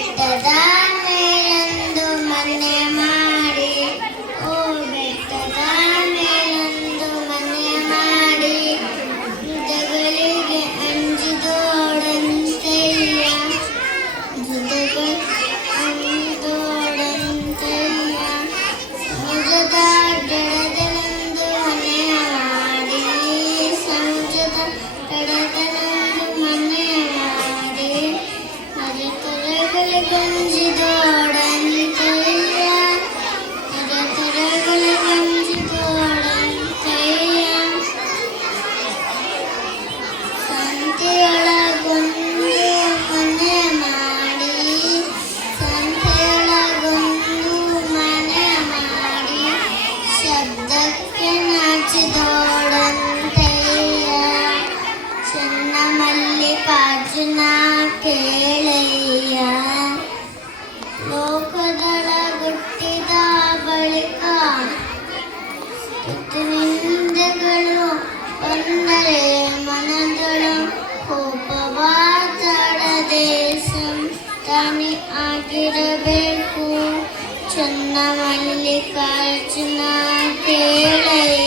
ಬೆಟ್ಟದ ಮೇಲೊಂದು ಮನೆ ಮಾಡಿ, ಓ ಬೆಟ್ಟದ ಮೇಲೊಂದು ಮನೆ ಮಾಡಿ, ಮೃಗಗಳಿಗೆ ಅಂಜಿದೋಡಂತೆಯ್ಯ, ಮೃಗಗಳು ಅಂಜಿದೋಡಂತೆಯ್ಯ. ಸಮುದ್ರದ ದಡದಲ್ಲೊಂದು ಮನೆ ಮಾಡಿ, ಸಮುದ್ರದ ದಡದಲ್ಲೊಂದು ಮನೆ ಮಾಡಿ, ಮರತರಗಳಿಗಂಜಿದೋಡಂತೆಯ್ಯ, ಮರತರಗಳಿಗಂಜಿದೋಡಂತೆಯ್ಯ. ಸಂತೆಯೊಳಗೊಂದು ಮನೆ ಮಾಡಿ, ಸಂತೆಯೊಳಗೊಂದು ಮನೆ ಮಾಡಿ, ಶಬ್ದಕ್ಕೆ ನಾಚಿದೋಡಂತೆಯ್ಯ. ಚೆನ್ನ ಮಲ್ಲಿಕಾರ್ಜುನ ಕೇಳಯ್ಯ, ಲೋಕದೊಳಗುಟ್ಟಿದ ಬಳಿಕ ನಿಂದೆಗಳು ಬಂದರೆ ಮನದೊಳು ಕೋಪವ ತಡದೆ ಸಂತಾನಿ ಆಗಿರಬೇಕು. ಚೆನ್ನ ಮಲ್ಲಿಕಾರ್ಜುನ ಕೇಳಯ್ಯ.